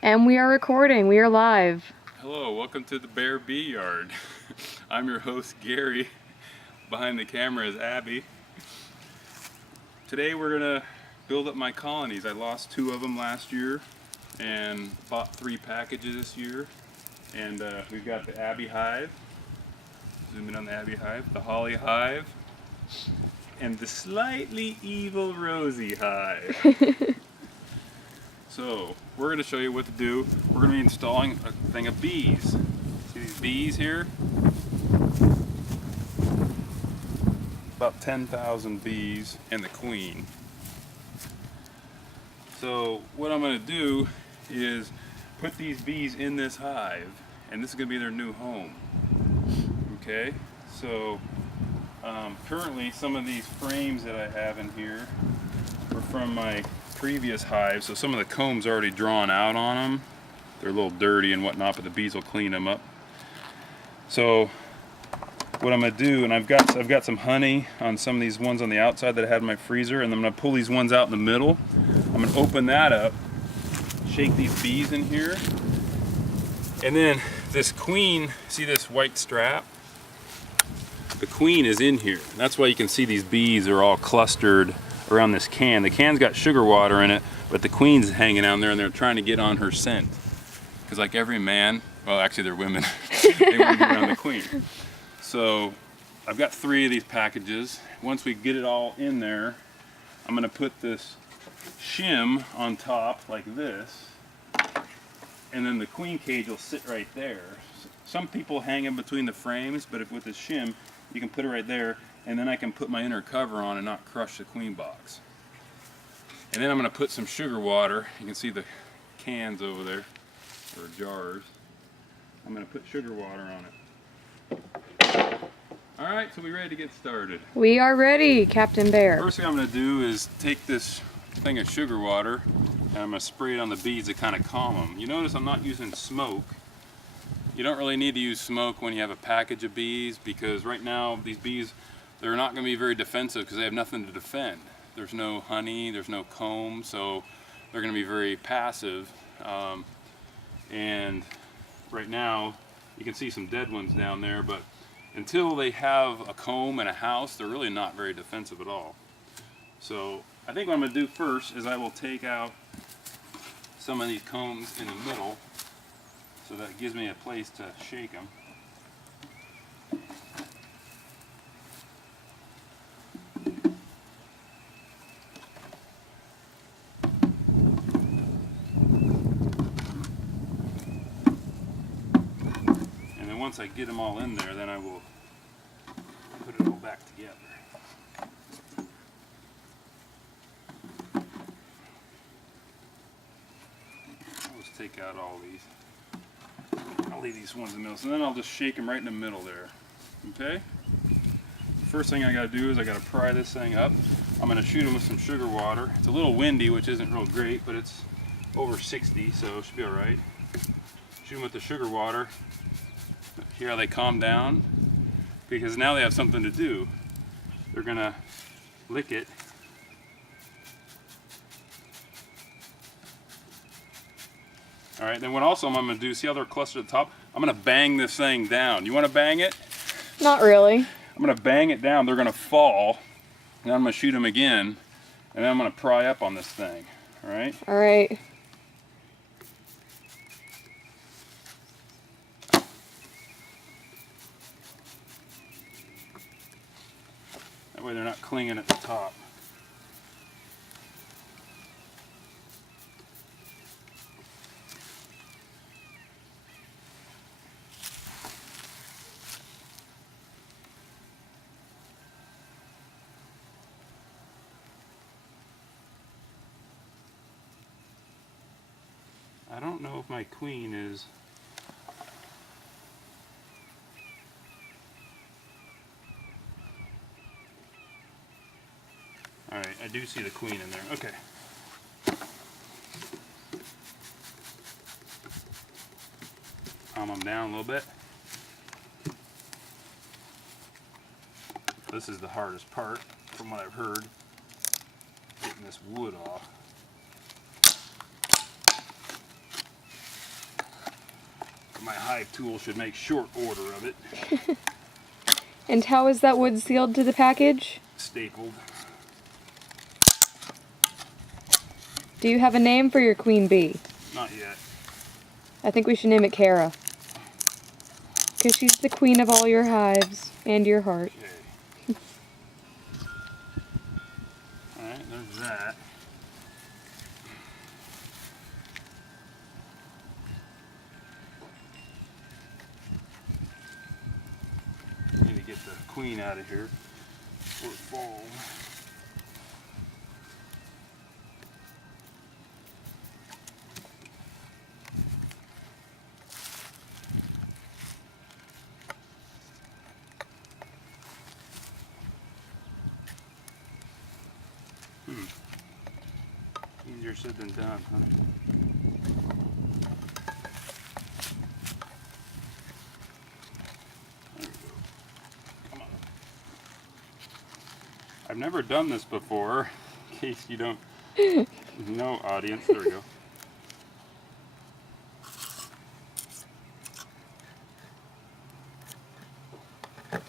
And we are recording. We are live. Hello, welcome to the Bair Bee Yard. I'm your host Gary. Behind the camera is Abby. Today we're gonna build up my colonies. I lost 2 of them last year and bought 3 packages this year. And we've got the Abby hive. Zoom in on the Abby hive, the holly hive, and the slightly evil Rosie hive. So we're going to show you what to do. We're going to be installing a thing of bees. See these bees here? About 10,000 bees and the queen. So what I'm going to do is put these bees in this hive, and this is going to be their new home. Okay, so currently some of these frames that I have in here were from my previous hive, so some of the comb's already drawn out on them. They're a little dirty and whatnot, but the bees will clean them up. So what I'm gonna do, and I've got some honey on some of these ones on the outside that I had in my freezer, and I'm gonna pull these ones out in the middle. I'm gonna open that up, shake these bees in here, and then this queen, see this white strap? The queen is in here. That's why you can see these bees are all clustered around this can. The can's got sugar water in it, but the queen's hanging out there and they're trying to get on her scent. Because like every man, well actually they're women, they want to get around the queen. So I've got 3 of these packages. Once we get it all in there, I'm gonna put this shim on top like this, and then the queen cage will sit right there. Some people hang in between the frames, but with the shim, you can put it right there, and then I can put my inner cover on and not crush the queen box. And then I'm going to put some sugar water. You can see the cans over there, or jars. I'm going to put sugar water on it. Alright, so we're ready to get started. We are ready, Captain Bair. First thing I'm going to do is take this thing of sugar water and I'm going to spray it on the bees to kind of calm them. You notice I'm not using smoke. You don't really need to use smoke when you have a package of bees, because right now these bees, they're not going to be very defensive because they have nothing to defend. There's no honey, there's no comb, so they're going to be very passive. And right now you can see some dead ones down there, but until they have a comb and a house, they're really not very defensive at all. So I think what I'm going to do first is I will take out some of these combs in the middle, so that gives me a place to shake them. And then once I get them all in there, then I will put it all back together. I'll just take out all these. I'll leave these ones in the middle, so then I'll just shake them right in the middle there. Okay? First thing I gotta do is I gotta pry this thing up. I'm gonna shoot them with some sugar water. It's a little windy, which isn't real great, but it's over 60, so it should be alright. Shoot them with the sugar water. Hear how they calm down? Because now they have something to do. They're gonna lick it. Alright, then what also I'm going to do, see how they're clustered at the top? I'm going to bang this thing down. You want to bang it? Not really. I'm going to bang it down. They're going to fall. Then I'm going to shoot them again. And then I'm going to pry up on this thing. Alright? Alright. That way they're not clinging at the top. I don't know if my queen is... Alright, I do see the queen in there. Okay. Calm them down a little bit. This is the hardest part, from what I've heard, getting this wood off. My hive tool should make short order of it. And how is that wood sealed to the package? Stapled. Do you have a name for your queen bee? Not yet. I think we should name it Kara. Because she's the queen of all your hives and your heart. Okay. Alright, there's that. Need to get the queen out of here before it falls. Easier said than done, huh? There we go. Come on. I've never done this before, in case you don't know, audience. There we go. And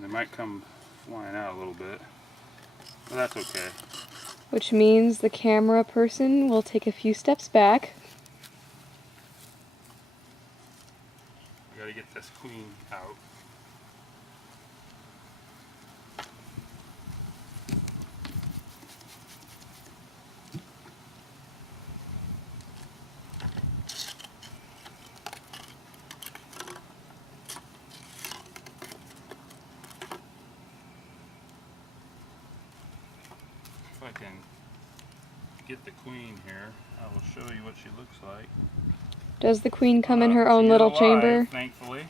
they might come flying out a little bit, but that's okay. Which means the camera person will take a few steps back. I gotta get this queen out. If I can get the queen here, I will show you what she looks like. Does the queen come in her She own is little alive, chamber? thankfully.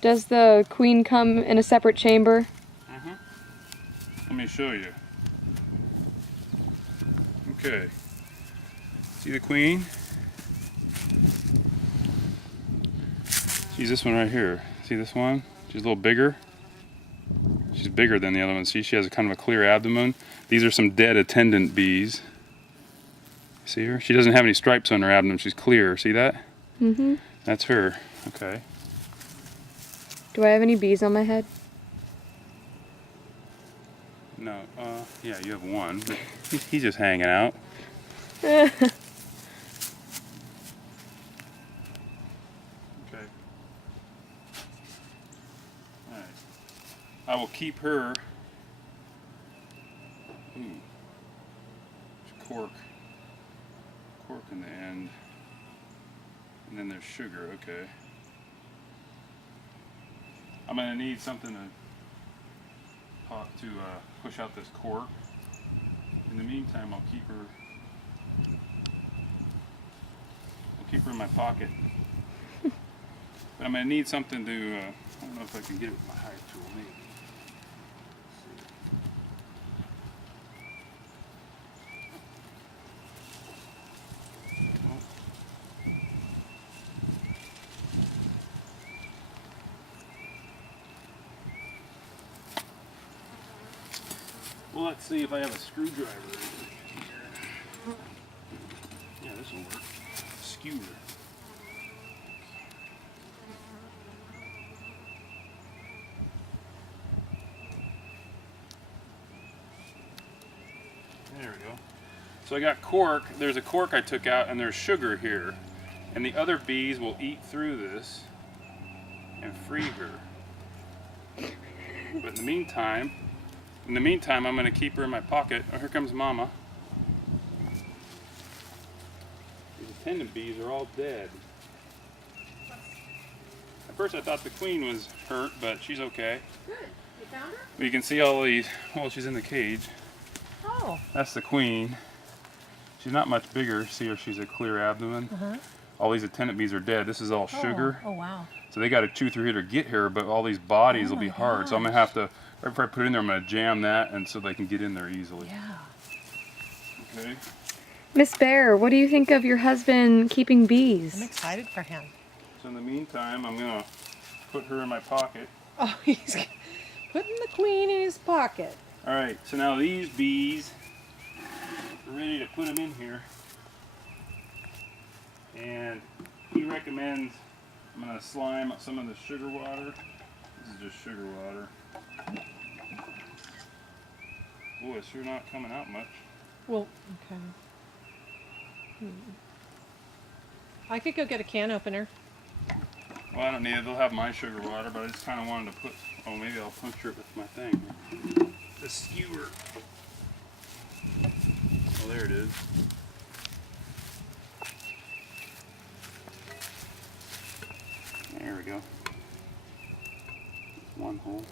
Does the queen come in a separate chamber? Let me show you. Okay. See the queen? She's this one right here. See this one? She's a little bigger. She's bigger than the other one. See, she has a kind of a clear abdomen. These are some dead attendant bees. See her? She doesn't have any stripes on her abdomen. She's clear. See that? Mm-hmm. That's her. Okay. Do I have any bees on my head? No. Yeah, you have one. But he's just hanging out. Okay. Alright. I will keep her. Ooh. There's cork. Cork in the end. And then there's sugar, okay. I'm gonna need something to push out this cork. In the meantime, I'll keep her in my pocket. But I'm gonna need something to, I don't know if I can get it with my hive tool, maybe. Well, let's see if I have a screwdriver here. Yeah, this will work. Skewer. There we go. So I got cork. There's a cork I took out, and there's sugar here. And the other bees will eat through this and free her. But in the meantime, I'm going to keep her in my pocket. Oh, here comes Mama. These attendant bees are all dead. At first I thought the queen was hurt, but she's okay. Good. You found her? But you can see all these, well, she's in the cage. Oh. That's the queen. She's not much bigger. See her, she's a clear abdomen. Uh-huh. All these attendant bees are dead. This is all sugar. Oh, wow. So they got to chew through here to get here, but all these bodies will be hard. So I'm going to have to, right before I put it in there, I'm going to jam that, and so they can get in there easily. Yeah. Okay. Miss Bair, what do you think of your husband keeping bees? I'm excited for him. So in the meantime, I'm going to put her in my pocket. Oh, he's putting the queen in his pocket. All right, so now these bees are ready to put them in here. And he recommends I'm going to slime some of the sugar water. This is just sugar water. Boy, it's sure not coming out much. Well, okay. I could go get a can opener. Well, I don't need it. They'll have my sugar water, but I just kind of wanted to put. Oh, maybe I'll puncture it with my thing. The skewer. Oh, there it is. There we go. One hole.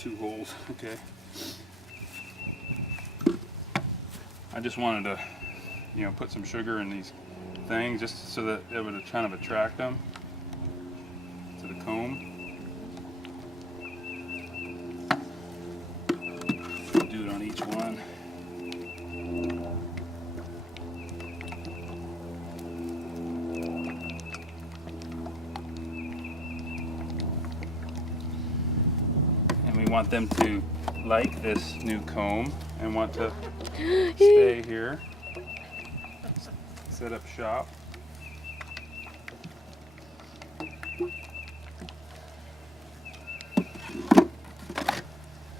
Two holes. Okay. I just wanted to, put some sugar in these things just so that it would kind of attract them to the comb. Do it on each one. And we want them to like this new comb and want to stay here. Set up shop.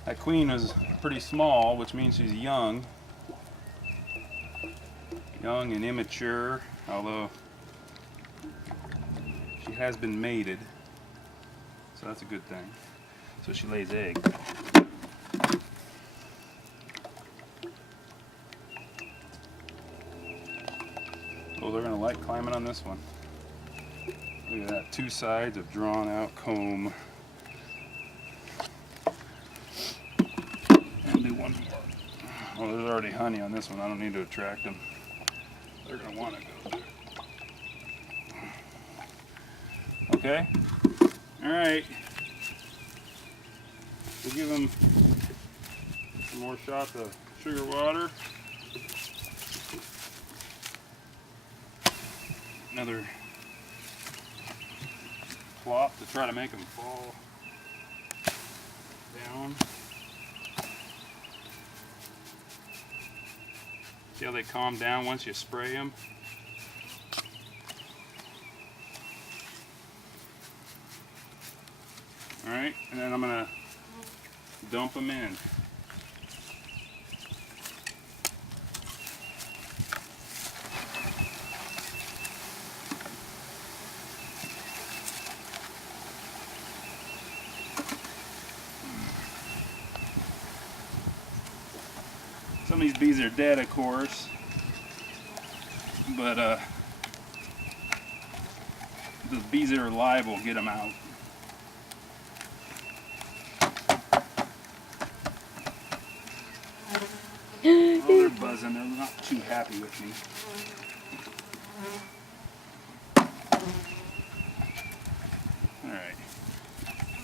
That queen was pretty small, which means she's young. Young and immature, although she has been mated. So that's a good thing. So she lays eggs. Oh, they're gonna like climbing on this one. Look at that, two sides of drawn out comb. I'll do one more. Oh, there's already honey on this one. I don't need to attract them. They're gonna want to go there. Okay. All right. We'll give them some more shots of sugar water. Another plop to try to make them fall down. See how they calm down once you spray them? Alright, and then I'm going to dump them in. Some of these bees are dead, of course, but the bees that are alive will get them out. Oh, they're buzzing. They're not too happy with me. Alright.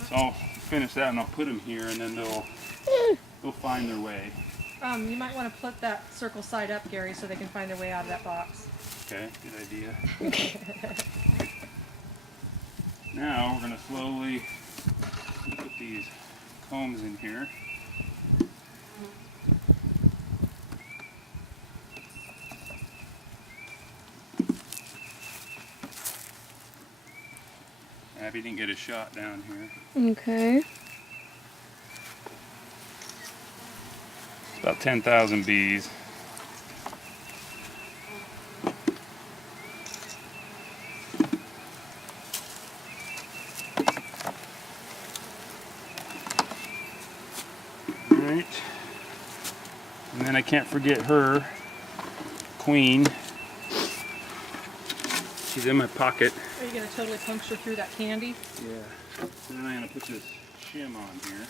So I'll finish that and I'll put them here and then they'll find their way. You might want to put that circle side up, Gary, so they can find their way out of that box. Okay, good idea. Now we're going to slowly put these combs in here. Abby didn't get a shot down here. Okay. About 10,000 bees. Alright. And then I can't forget her, Queen. She's in my pocket. Are you going to totally puncture through that candy? Yeah. And then I'm going to put this shim on here.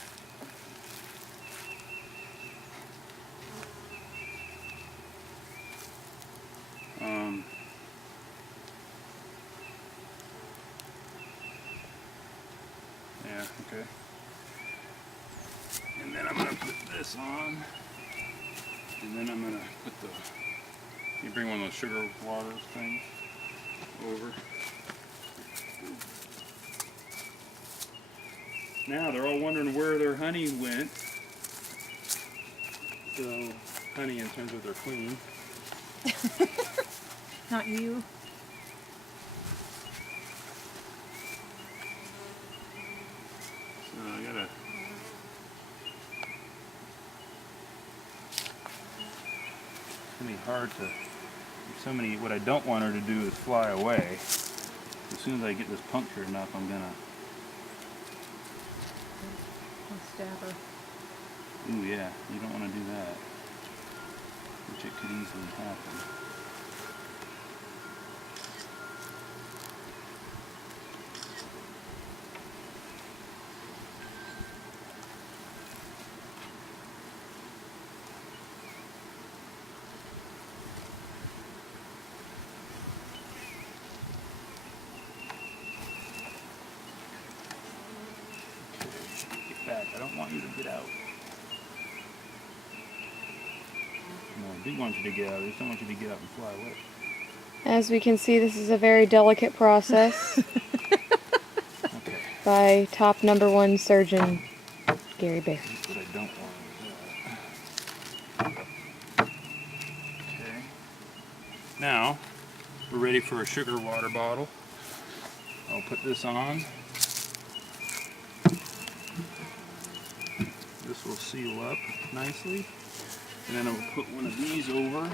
Yeah, okay. And then I'm going to put this on. And then I'm going to put the, you bring one of those sugar water things over. Now they're all wondering where their honey went. So, honey in terms of their queen. not you. So I gotta. It's gonna be hard to. So many. What I don't want her to do is fly away. As soon as I get this punctured enough, I'm gonna. I'll stab her. Ooh yeah, you don't want to do that. Which it could easily happen. Get back. I don't want you to get out. No, I do want you to get out. I just don't want you to get out and fly away. As we can see, this is a very delicate process Okay. by top #1 surgeon, Gary Bair. That's what I don't want. Okay. Now, we're ready for a sugar water bottle. I'll put this on. This will seal up nicely. And then I will put one of these over.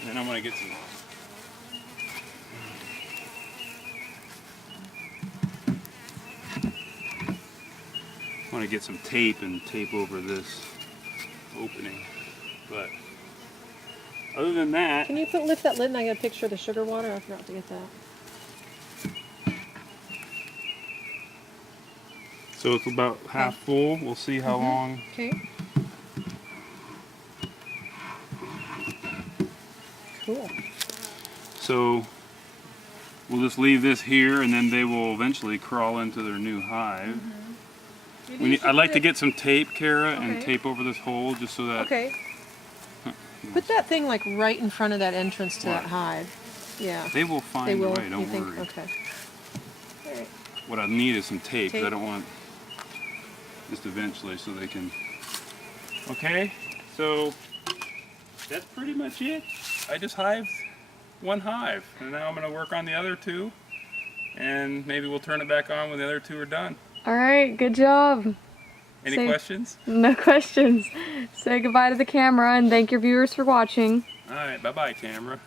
And then I'm going to get some. I want to get some tape and tape over this opening. But other than that, Can you lift that lid and I get a picture of the sugar water? I forgot to get that. so it's about half full. We'll see how long. Okay. Cool. So we'll just leave this here, and then they will eventually crawl into their new hive. I'd like to get some tape, Kara, and Okay. tape over this hole just so that. Okay. Put that thing like right in front of that entrance to that What? hive. Yeah. They will find They a will. way. You Don't think? worry. Okay. All right. What I need is some tape. 'Cause I Tape. don't want just eventually so they can. Okay, so that's pretty much it. I just hived one hive, and now I'm going to work on the other two, and maybe we'll turn it back on when the other two are done. All right, good job. Any Same. questions? No questions. Say goodbye to the camera and thank your viewers for watching. All right, bye-bye, camera.